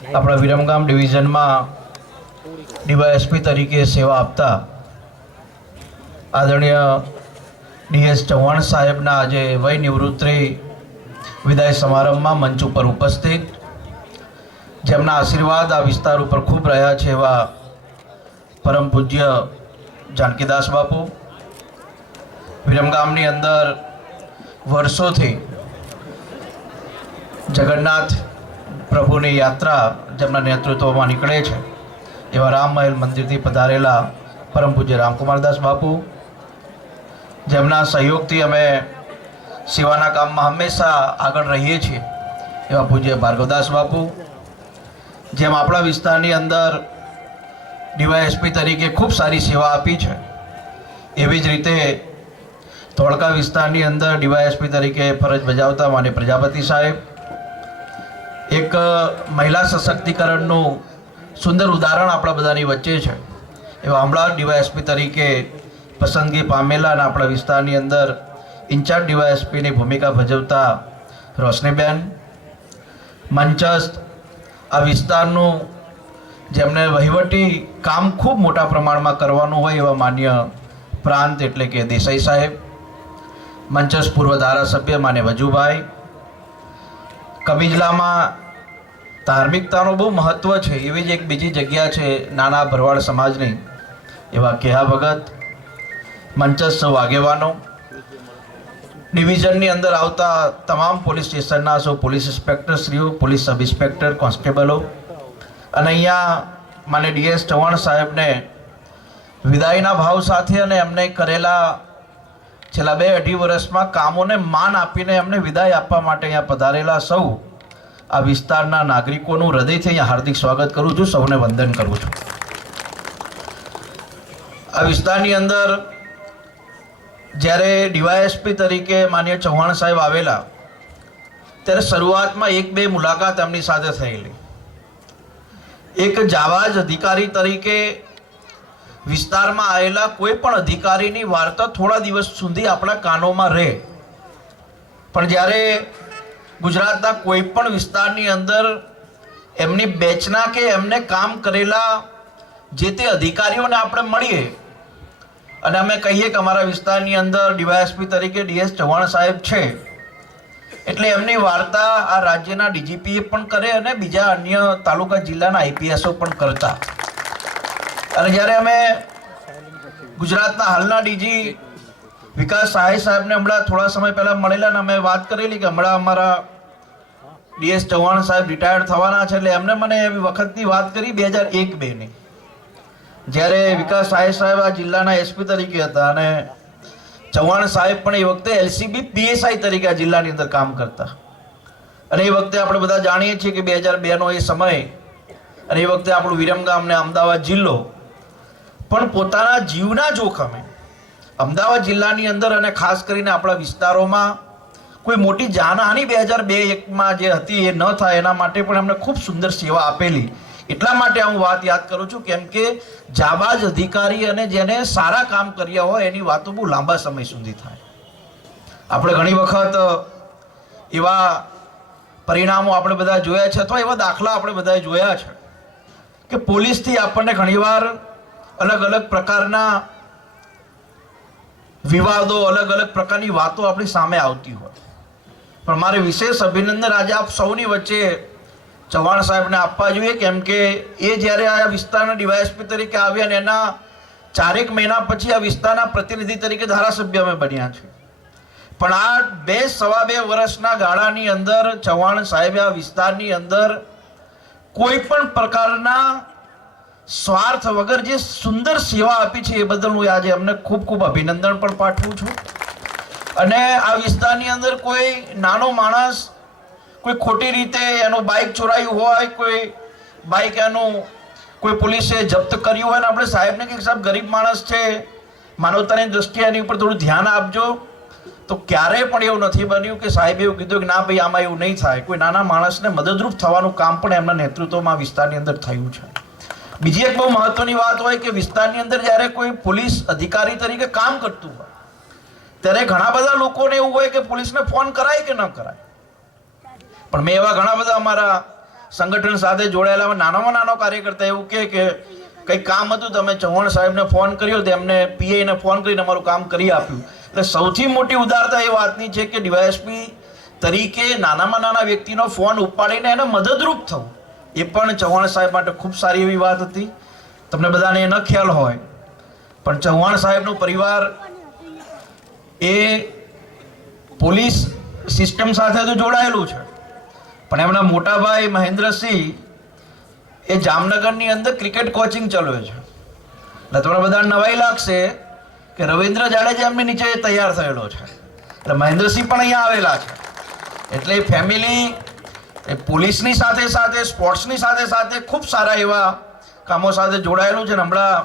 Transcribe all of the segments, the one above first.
આપણા વિરમગામ ડિવિઝનમાં ડીવાયએસપી તરીકે સેવા આપતા આદરણીય DS ચૌહાણ સાહેબના આજે વય નિવૃત્તિ વિદાય સમારંભમાં મંચ ઉપર ઉપસ્થિત, જેમના આશીર્વાદ આ વિસ્તાર ઉપર ખૂબ રહ્યા છે એવા પરમ પૂજ્ય જાનકીદાસ બાપુ, વિરમગામની અંદર વર્ષોથી જગન્નાથ પ્રભુની યાત્રા જેમના નેતૃત્વમાં નીકળે છે એવા રામ મહેલ મંદિરથી પધારેલા પરમ પૂજ્ય રામકુમારદાસ બાપુ, જેમના સહયોગથી અમે સેવાના કામમાં હંમેશા આગળ રહીએ છીએ એવા પૂજ્ય ભાર્ગવદાસ બાપુ, જેમ આપણા વિસ્તારની અંદર ડીવાયએસપી તરીકે ખૂબ સારી સેવા આપી છે, એવી જ રીતે ધોળકા વિસ્તારની અંદર ડીવાયએસપી તરીકે ફરજ બજાવતા માન્ય પ્રજાપતિ સાહેબ એક મહિલા સશક્તિકરણનું સુંદર ઉદાહરણ આપણા બધાની વચ્ચે છે એવા હમણાં ડીવાયએસપી તરીકે પસંદગી પામેલા અને આપણા વિસ્તારની અંદર ઇન્ચાર્જ ડીવાયએસપીની ભૂમિકા ભજવતા રોશનીબેન, મંચસ્થ આ વિસ્તારનું જેમને વહીવટી કામ ખૂબ મોટા પ્રમાણમાં કરવાનું હોય એવા માન્ય પ્રાંત એટલે કે દેસાઈ સાહેબ, મંચસ્થ પૂર્વ ધારાસભ્ય માન્ય વજુભાઈ, કબીજલામાં ધાર્મિકતાનું બહુ મહત્ત્વ છે એવી જ એક બીજી જગ્યા છે નાના ભરવાડ સમાજની એવા કેહા ભગત, મંચસ્થ સૌ આગેવાનો, ડિવિઝનની અંદર આવતા તમામ પોલીસ સ્ટેશનના સૌ પોલીસ ઇન્સ્પેક્ટરશ્રીઓ, પોલીસ સબ ઇન્સ્પેક્ટર, કોન્સ્ટેબલો અને અહીંયા માન્ય DS ચૌહાણ સાહેબને વિદાયના ભાવ સાથે અને એમને કરેલા છેલ્લા 2-2.5 વર્ષમાં કામોને માન આપીને એમને વિદાય આપવા માટે અહીંયા પધારેલા સૌ આ વિસ્તારના નાગરિકોનું હૃદયથી અહીંયા હાર્દિક સ્વાગત કરું છું, સૌને વંદન કરું છું. આ વિસ્તારની અંદર જ્યારે ડીવાયએસપી તરીકે માન્ય ચૌહાણ સાહેબ આવેલા ત્યારે શરૂઆતમાં 1-2 મુલાકાત એમની સાથે થયેલી. એક જાવાજ અધિકારી તરીકે વિસ્તારમાં આવેલા કોઈ પણ અધિકારીની વાર્તા થોડા દિવસ સુધી આપણા કાનોમાં રહે, પણ જ્યારે ગુજરાતના કોઈ પણ વિસ્તારની અંદર એમની બેચના કે એમને કામ કરેલા જે તે અધિકારીઓને આપણે મળીએ અને અમે કહીએ કે અમારા વિસ્તારની અંદર ડીવાયએસપી તરીકે DS ચૌહાણ સાહેબ છે, એટલે એમની વાર્તા આ રાજ્યના DGPએ પણ કરે અને બીજા અન્ય તાલુકા જિલ્લાના IPSઓ પણ કરતા. અને જ્યારે અમે ગુજરાતના હાલના DG વિકાસ સહાય સાહેબને હમણાં થોડા સમય પહેલાં મળેલા અને અમે વાત કરેલી કે હમણાં અમારા DS ચૌહાણ સાહેબ રિટાયર્ડ થવાના છે, એટલે એમને મને એવી વખતની વાત કરી 2001-2ની, જ્યારે વિકાસ સહાય સાહેબ આ જિલ્લાના SP તરીકે હતા અને ચૌહાણ સાહેબ પણ એ વખતે LCB PSI તરીકે આ જિલ્લાની અંદર કામ કરતા. અને એ વખતે આપણે બધા જાણીએ છીએ કે 2002નો એ સમય, અને એ વખતે આપણું વિરમગામ ને અમદાવાદ જિલ્લો પણ પોતાના જીવના જોખમે અમદાવાદ જિલ્લાની અંદર અને ખાસ કરીને આપણા વિસ્તારોમાં કોઈ મોટી જાનહાનિ 2002-1માં જે હતી એ ન થાય એના માટે પણ એમને ખૂબ સુંદર સેવા આપેલી. એટલા માટે હું વાત યાદ કરું છું કેમ કે જાબાજ અધિકારી અને જેને સારા કામ કર્યા હોય એની વાતો બહુ લાંબા સમય સુધી થાય. આપણે ઘણી વખત એવા પરિણામો આપણે બધા જોયા છે અથવા એવા દાખલા આપણે બધાએ જોયા છે કે પોલીસથી આપણને ઘણીવાર અલગ અલગ પ્રકારના વિવાદો, અલગ અલગ પ્રકારની વાતો આપણી સામે આવતી હોય, પણ મારે વિશેષ અભિનંદન આજે આપ સૌની વચ્ચે ચૌહાણ સાહેબને આપવા જોઈએ કેમ કે એ જ્યારે આ વિસ્તારના ડીવાયએસપી તરીકે આવ્યા અને એના 4 મહિના પછી આ વિસ્તારના પ્રતિનિધિ તરીકે ધારાસભ્ય અમે બન્યા છે, પણ આ 2-2.5 વર્ષના ગાળાની અંદર ચૌહાણ સાહેબે આ વિસ્તારની અંદર કોઈ પણ પ્રકારના સ્વાર્થ વગર જે સુંદર સેવા આપી છે એ બદલ હું આજે અમને ખૂબ ખૂબ અભિનંદન પણ પાઠવું છું. અને આ વિસ્તારની અંદર કોઈ નાનો માણસ કોઈ ખોટી રીતે એનું બાઇક ચોરાયું હોય, કોઈ બાઇક એનું કોઈ પોલીસે જપ્ત કર્યું હોય ને આપણે સાહેબને કે સાહેબ ગરીબ માણસ છે, માનવતાની દ્રષ્ટિએ એની ઉપર થોડું ધ્યાન આપજો, તો ક્યારેય પણ એવું નથી બન્યું કે સાહેબે એવું કીધું કે ના ભાઈ આમાં એવું નહીં થાય. કોઈ નાના માણસને મદદરૂપ થવાનું કામ પણ એમના નેતૃત્વમાં વિસ્તારની અંદર થયું છે. બીજી એક બહુ મહત્વની વાત હોય કે વિસ્તારની અંદર જ્યારે કોઈ પોલીસ અધિકારી તરીકે કામ કરતું હોય ત્યારે ઘણા બધા લોકોને એવું હોય કે પોલીસને ફોન કરાય કે ન કરાય, પણ મેં એવા ઘણા બધા અમારા સંગઠન સાથે જોડાયેલા નાનામાં નાનો કાર્યકર્તા એવું કે કંઈક કામ હતું, તમે ચૌહાણ સાહેબને ફોન કર્યો, તેમને પીઆઈને ફોન કરીને અમારું કામ કરી આપ્યું. એટલે સૌથી મોટી ઉદારતા એ વાતની છે કે ડીવાયએસપી તરીકે નાનામાં નાના વ્યક્તિનો ફોન ઉપાડીને એને મદદરૂપ થવું એ પણ ચૌહાણ સાહેબ માટે ખૂબ સારી એવી વાત હતી. તમને બધાને એ ન ખ્યાલ હોય પણ ચૌહાણ સાહેબનું પરિવાર એ પોલીસ સિસ્ટમ સાથે તો જોડાયેલું છે, પણ એમના મોટા ભાઈ મહેન્દ્રસિંહ એ જામનગરની અંદર ક્રિકેટ કોચિંગ ચલાવે છે. એટલે તમને બધાને નવાઈ લાગશે કે રવિન્દ્ર જાડેજા એમની નીચે તૈયાર થયેલો છે, એટલે મહેન્દ્રસિંહ પણ અહીંયા આવેલા છે. એટલે એ ફેમિલી એ પોલીસની સાથે સાથે સ્પોર્ટ્સની સાથે સાથે ખૂબ સારા એવા કામો સાથે જોડાયેલું છે. ને હમણાં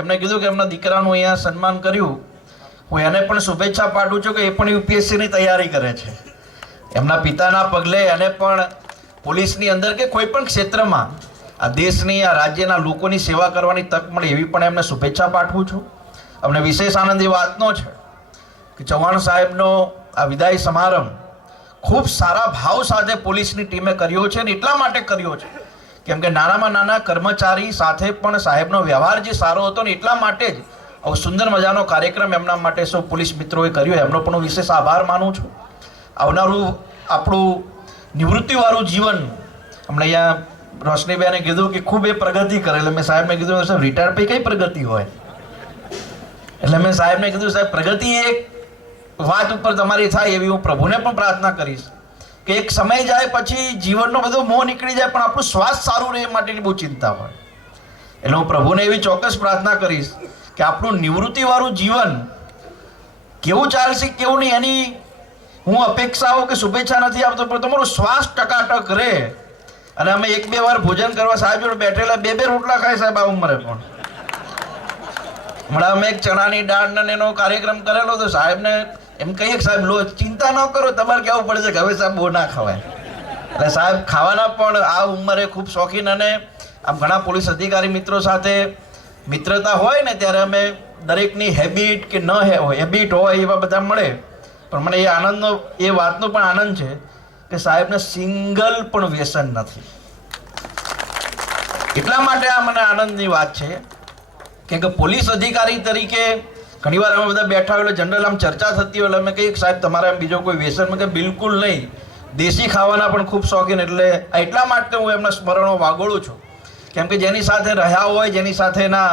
એમને કીધું કે એમના દીકરાનું અહીંયા સન્માન કર્યું. હું એને પણ શુભેચ્છા પાઠવું છું કે એ પણ યુપીએસસીની તૈયારી કરે છે. એમના પિતાના પગલે એને પણ પોલીસની અંદર કે કોઈ પણ ક્ષેત્રમાં આ દેશની આ રાજ્યના લોકોની સેવા કરવાની તક મળે એવી પણ એમને શુભેચ્છા પાઠવું છું. અમને વિશેષ આનંદ એ વાતનો છે કે ચૌહાણ સાહેબનો આ વિદાય સમારંભ ખૂબ સારા ભાવ સાથે પોલીસની ટીમે કર્યો છે, અને એટલા માટે કર્યો છે કેમ કે નાનામાં નાના કર્મચારી સાથે પણ સાહેબનો વ્યવહાર જે સારો હતો ને એટલા માટે જ આવો સુંદર મજાનો કાર્યક્રમ એમના માટે સૌ પોલીસ મિત્રોએ કર્યો. એમનો પણ હું વિશેષ આભાર માનું છું. આવનારું આપણું નિવૃત્તિવાળું જીવન હમણાં અહીંયા રોશનીબેને કીધું કે ખૂબ એ પ્રગતિ કરે. એટલે મેં સાહેબને કીધું સાહેબ રિટાયર પછી કઈ પ્રગતિ હોય? એટલે મેં સાહેબને કીધું સાહેબ પ્રગતિ એક વાત ઉપર તમારી થાય એવી હું પ્રભુને પણ પ્રાર્થના કરીશ કે એક સમય જાય પછી જીવનનો બધો મોહ નીકળી જાય પણ આપણું સ્વાસ્થ્ય સારું રહે એ માટેની બહુ ચિંતા હોય. એટલે હું પ્રભુને એવી ચોક્કસ પ્રાર્થના કરીશ કે આપણું નિવૃત્તિવાળું જીવન કેવું ચાલશે કેવું નહીં એની હું અપેક્ષાઓ કે શુભેચ્છા નથી આપતો, પણ તમારું શ્વાસ ટકાટક રહે. અને અમે 1-2 વાર ભોજન કરવા સાહેબ જોડે બેઠેલા 2-2 રોટલા ખાય સાહેબ આ ઉંમરે પણ. હમણાં અમે એક ચણાની દાળ એનો કાર્યક્રમ કરેલો તો સાહેબને એમ કહીએ કે સાહેબ લો ચિંતા ન કરો, તમારે કહેવું પડશે કે હવે સાહેબ બહુ ના ખવાય. એટલે સાહેબ ખાવાના પણ આ ઉંમરે ખૂબ શોખીન, અને આમ ઘણા પોલીસ અધિકારી મિત્રો સાથે મિત્રતા હોય ને ત્યારે અમે દરેકની હેબિટ કે ન હેબિટ હોય એવા બધા મળે. પણ મને એ આનંદનો એ વાતનો પણ આનંદ છે કે સાહેબને સિંગલ પણ વ્યસન નથી. એટલા માટે આ મને આનંદની વાત છે કે પોલીસ અધિકારી તરીકે ઘણીવાર અમે બધા બેઠા હોય એટલે જનરલ આમ ચર્ચા થતી હોય એટલે અમે કહીએ સાહેબ તમારે આમ બીજો કોઈ વ્યસન? મેં કે બિલકુલ નહીં, દેશી ખાવાના પણ ખૂબ શોખીન. એટલે એટલા માટે હું એમના સ્મરણો વાગોળું છું કેમ કે જેની સાથે રહ્યા હોય, જેની સાથેના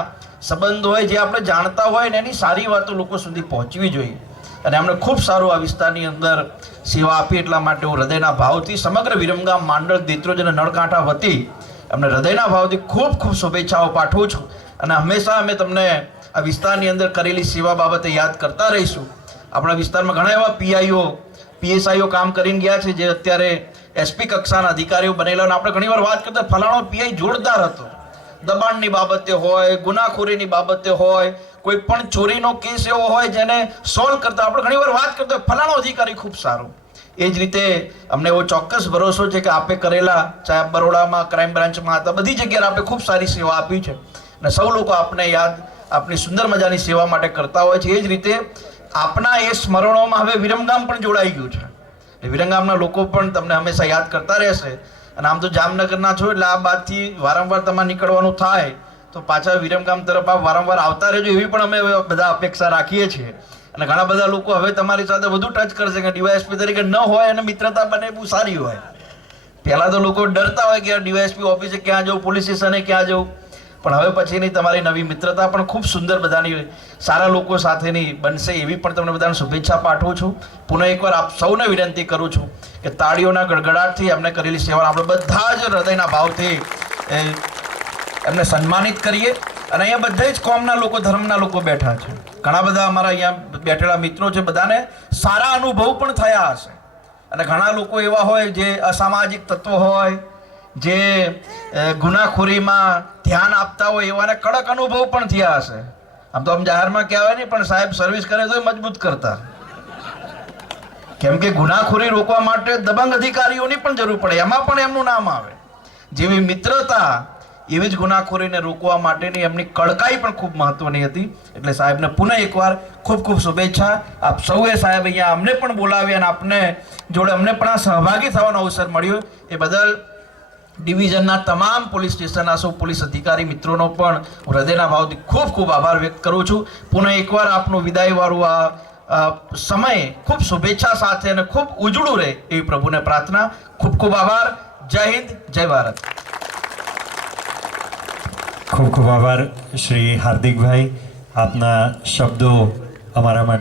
સંબંધ હોય, જે આપણે જાણતા હોય ને એની સારી વાતો લોકો સુધી પહોંચવી જોઈએ. અને એમણે ખૂબ સારું આ વિસ્તારની અંદર સેવા આપી. એટલા માટે હું હૃદયના ભાવથી સમગ્ર વિરમગામ માંડળ દેત્રોજ અને નળકાંઠા વતી અમને હૃદયના ભાવથી ખૂબ ખૂબ શુભેચ્છાઓ પાઠવું છું. અને હંમેશા અમે તમને આ વિસ્તારની અંદર કરેલી સેવા બાબતે યાદ કરતા રહીશું. આપણા વિસ્તારમાં ઘણા એવા પીઆઈઓ પીએસઆઈઓ કામ કરીને ગયા છે જે અત્યારે એસપી કક્ષાના અધિકારીઓ બનેલા. અને આપણે ઘણીવાર વાત કરતા ફલાણો પીઆઈ જોરદાર હતો, દબાણની બાબતે હોય, ગુનાખોરીની બાબતે હોય, કોઈ પણ ચોરીનો કેસ એવો હોય જેને સોલ્વ કરતા આપણે ઘણીવાર વાત કરતા ફલાણો અધિકારી ખૂબ સારો. એ જ રીતે અમને એવો ચોક્કસ ભરોસો છે કે આપે કરેલા, ચાહે બરોડામાં ક્રાઇમ બ્રાન્ચમાં હતા, બધી જગ્યાએ આપણે ખૂબ સારી સેવા આપી છે અને સૌ લોકો આપને યાદ આપણી સુંદર મજાની સેવા માટે કરતા હોય છે. એ જ રીતે આપના એ સ્મરણોમાં હવે વિરમગામ પણ જોડાઈ ગયું છે. વિરમગામના લોકો પણ તમને હંમેશા યાદ કરતા રહેશે. અને આમ તો જામનગરના છો એટલે આ બાદથી વારંવાર તમારે નીકળવાનું થાય તો પાછા વિરમગામ તરફ આપ વારંવાર આવતા રહેજો એવી પણ અમે બધા અપેક્ષા રાખીએ છીએ. અને ઘણા બધા લોકો હવે તમારી સાથે વધુ ટચ કરશે કે ડીવાયએસપી તરીકે ન હોય અને મિત્રતા બને બહુ સારી હોય. પહેલાં તો લોકો ડરતા હોય કે ડીવાયએસપી ઓફિસે ક્યાં જવું, પોલીસ સ્ટેશને ક્યાં જવું, પણ હવે પછીની તમારી નવી મિત્રતા પણ ખૂબ સુંદર બધાની સારા લોકો સાથેની બનશે એવી પણ તમને બધાને શુભેચ્છા પાઠવું છું. પુનઃ એકવાર આપ સૌને વિનંતી કરું છું કે તાળીઓના ગડગડાટથી એમને કરેલી સેવા આપણે બધા જ હૃદયના ભાવથી એમને સન્માનિત કરીએ. અને અહીંયા બધા જ કોમના લોકો, ધર્મના લોકો બેઠા છે. ઘણા બધા અમારા અહીંયા બેઠેલા મિત્રો છે, બધાને સારા અનુભવ પણ થયા હશે. અને ઘણા લોકો એવા હોય જે અસામાજિક તત્વો હોય, જે ગુનાખોરીમાં ધ્યાન આપતા હોય, એવાને કડક અનુભવ પણ થયા હશે. આમ તો આમ જાહેરમાં કહેવાય નહીં પણ સાહેબ સર્વિસ કરે તો મજબૂત કરતા, કેમ કે ગુનાખોરી રોકવા માટે દબંગ અધિકારીઓની પણ જરૂર પડે, એમાં પણ એમનું નામ આવે. જેવી મિત્રતા એવી જ ગુનાખોરીને રોકવા માટેની એમની કડકાઈ પણ ખૂબ મહત્વની હતી. એટલે સાહેબને પુનઃ એકવાર ખૂબ ખૂબ શુભેચ્છા. આપ સૌએ સાહેબ અહીંયા અમને પણ બોલાવી અને આપને જોડે અમને પણ આ સહભાગી થવાનો અવસર મળ્યો એ બદલ ડિવિઝનના તમામ પોલીસ સ્ટેશનના સૌ પોલીસ અધિકારી મિત્રોનો પણ હું હૃદયના ભાવથી ખૂબ ખૂબ આભાર વ્યક્ત કરું છું. પુનઃ એકવાર આપનું વિદાયવાળું આ સમય ખૂબ શુભેચ્છા સાથે અને ખૂબ ઉજળું રહે એવી પ્રભુને પ્રાર્થના. ખૂબ ખૂબ આભાર. જય હિન્દ, જય ભારત. ખૂબ ખૂબ આભાર શ્રી હાર્દિકભાઈ, આપના શબ્દો અમારા માટે